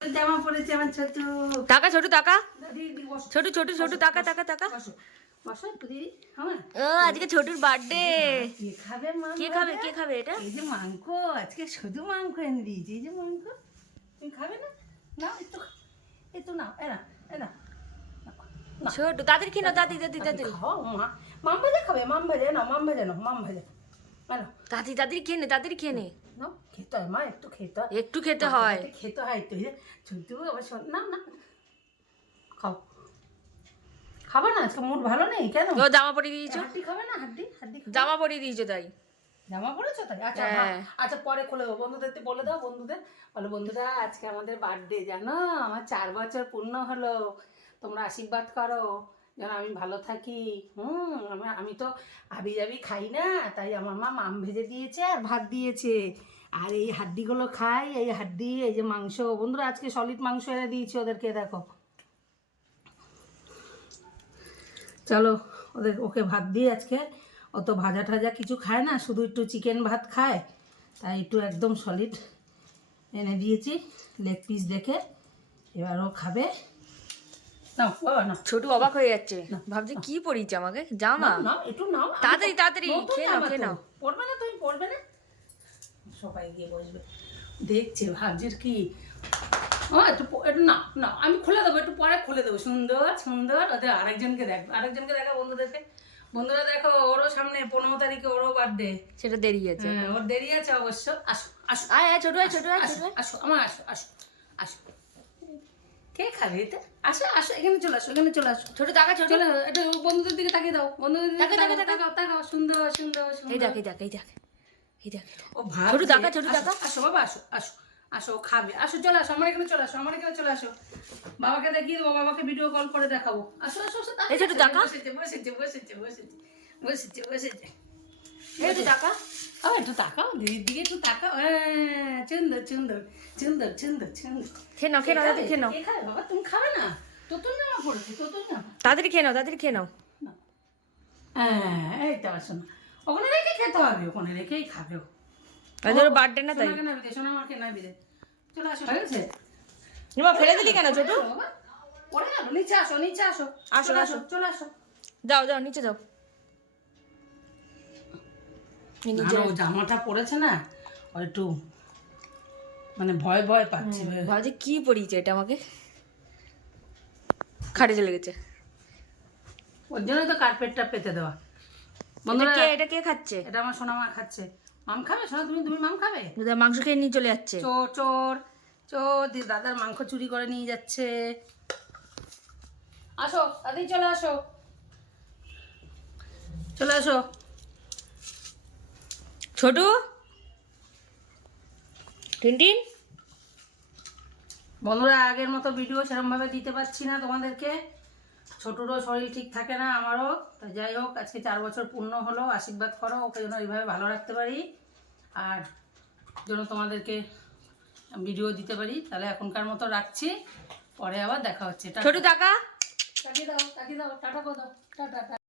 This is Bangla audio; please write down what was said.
জামা পরেছে আমার ছোট টাকা ছোট টাকা দিদি বসো ছোট ছোট ছোট টাকা টাকা টাকা বসো বসো দিদি হ্যাঁ ও আজকে ছোটুর বার্থডে কে খাবে মা কে খাবে এটা এই যে মাংস আজকে শুধু মাংস এনে দিয়েছি এই যে মাংস তুমি খাবে না না একটু না এনা এনা ছোট তাদের খেয়ে নাও দাদি দাদি দাদি খাও মা মাম ভাজা খাবে মাম ভাজা না মাম ভাজা না মাম ভাজা এনো দাদি দাদির খেয়ে নে দাদির খেয়ে নে না খেতে হয় মা একটু খেতে হয় একটু খেতে হয় খেতে হয় তো ছোট আবার না না খাও খাবে না আজকে মুড ভালো নেই কেন ও জামা পরিয়ে দিয়েছো হাড্ডি খাবে না হাড্ডি হাড্ডি জামা পরিয়ে দিয়েছো তাই জামা পড়েছো তাই আচ্ছা হ্যাঁ। আচ্ছা পরে খুলে দেবো বন্ধুদেরকে বলে দাও বন্ধুদের বলো বন্ধুরা আজকে আমাদের বার্থডে জানো আমার 4 বছর পূর্ণ হলো তোমরা আশীর্বাদ করো যেন আমি ভালো থাকি আমি তো হাবি জাবি খাই না তাই আমার মা মাম ভেজে দিয়েছে আর ভাত দিয়েছে আর এই হাড্ডিগুলো খাই এই হাড্ডি এই যে মাংস বন্ধুরা আজকে সলিড মাংস এনে দিয়েছি ওদেরকে দেখো চলো ওকে ভাত দিয়ে আজকে অত ভাজা টাজা কিছু খায় না শুধু একটু চিকেন ভাত খায় তাই একটু একদম সলিড এনে দিয়েছি লেগ পিস দেখে এবার ও খাবে না বাবা না ছোটু অবাক হয়ে যাচ্ছে ভাবছে কি পরিয়েছে আমাকে জামা না একটু নাও তাড়াতাড়ি তাড়াতাড়ি খেয়ে নাও খেয়ে নাও পড়বে না তুমি পড়বে না সবাই গিয়ে বসবে দেখছে ভাবছিস কি ও একটু না না আমি খুলে দেবো একটু পরে খুলে দেবো সুন্দর সুন্দর ওদের আরেকজনকে দেখা বন্ধুদেরকে বন্ধুরা দেখো ওরও সামনে 15 তারিখে ওরও বার্থডে সেটা দেরি আছে ওর দেরি আছে অবশ্য আসো আসো আয় আয় ছোট আয় ছোট আয় ছোট আসো আমার আসো আসো আসো কে খাবে এটা আসো আসো এখানে চলে আসো এখানে চলে আসো ছোট টাকা ছোট চলে একটু বন্ধুদের দিকে তাকিয়ে দাও বন্ধুদের দিকে তাকাও সুন্দর সুন্দর এই দেখ এই দেখ এই দেখ এই দেখ ও ভাব ছোট টাকা ছোট টাকা আসো বাবা আসো আসো আসো খাবে আসো চলে আসো আমার এখানে চলে আসো আমার এখানে চলে আসো বাবাকে দেখিয়ে দেবো বাবাকে ভিডিও কল করে দেখাবো আসো আসো আসো এই ছোট টাকা বসেছে বসেছে বসেছে বসেছে বসেছে বসেছে এই ছোট টাকা একটু তাকাও দিদির দিকে একটু তাকাও সুন্দর সুন্দর সুন্দর সুন্দর সুন্দর খেয়ে নাও খেয়ে নাও দাদি খেয়ে নাও কে খাবে বাবা তুমি খাবে না তোর জামা পড়েছে তোর জামা তাড়াতাড়ি খেয়ে নাও তাড়াতাড়ি খেয়ে নাও এই তো আসো না ওখানে রেখে খেতে হবে ওখানে রেখেই খাবে ও ওদের বার্থডে না তাই সোনা আমাকে না বিদে চলে আসো হয়ে গেছে নিমা ফেলে দিলি কেন ছোট পড়ে গেল নিচে আসো নিচে আসো আসো আসো চলে আসো যাও যাও নিচে যাও ও জামাটা পরেছে না ও একটু মানে ভয় ভয় পাচ্ছে ভাবছি কি পরিয়েছে এটা আমাকে খাটে চলে গেছে ওর জন্য তো কার্পেটটা পেতে দেওয়া বন্ধুরা এটা কে খাচ্ছে এটা আমার সোনা মা খাচ্ছে মাম খাবে সোনা তুমি মাম খাবে মাংস খেয়ে নিয়ে চলে যাচ্ছে চোর চোর চোর দাদার মাংস চুরি করে নিয়ে যাচ্ছে আসো দাদি চলে আসো চলে আসো ছোটু টিনটিন বন্ধুরা আগের মতো ভিডিও সেরকমভাবে দিতে পারছি না তোমাদেরকে ছোটুরও শরীর ঠিক থাকে না আমারও তো যাই হোক আজকে 4 বছর পূর্ণ হলো আশীর্বাদ করো ওকে যেন এইভাবে ভালো রাখতে পারি আর যেন তোমাদেরকে ভিডিও দিতে পারি তাহলে এখনকার মতো রাখছি পরে আবার দেখা হচ্ছে ছোট টাকা তাকিয়ে দাও টাটা করে দাও টাটা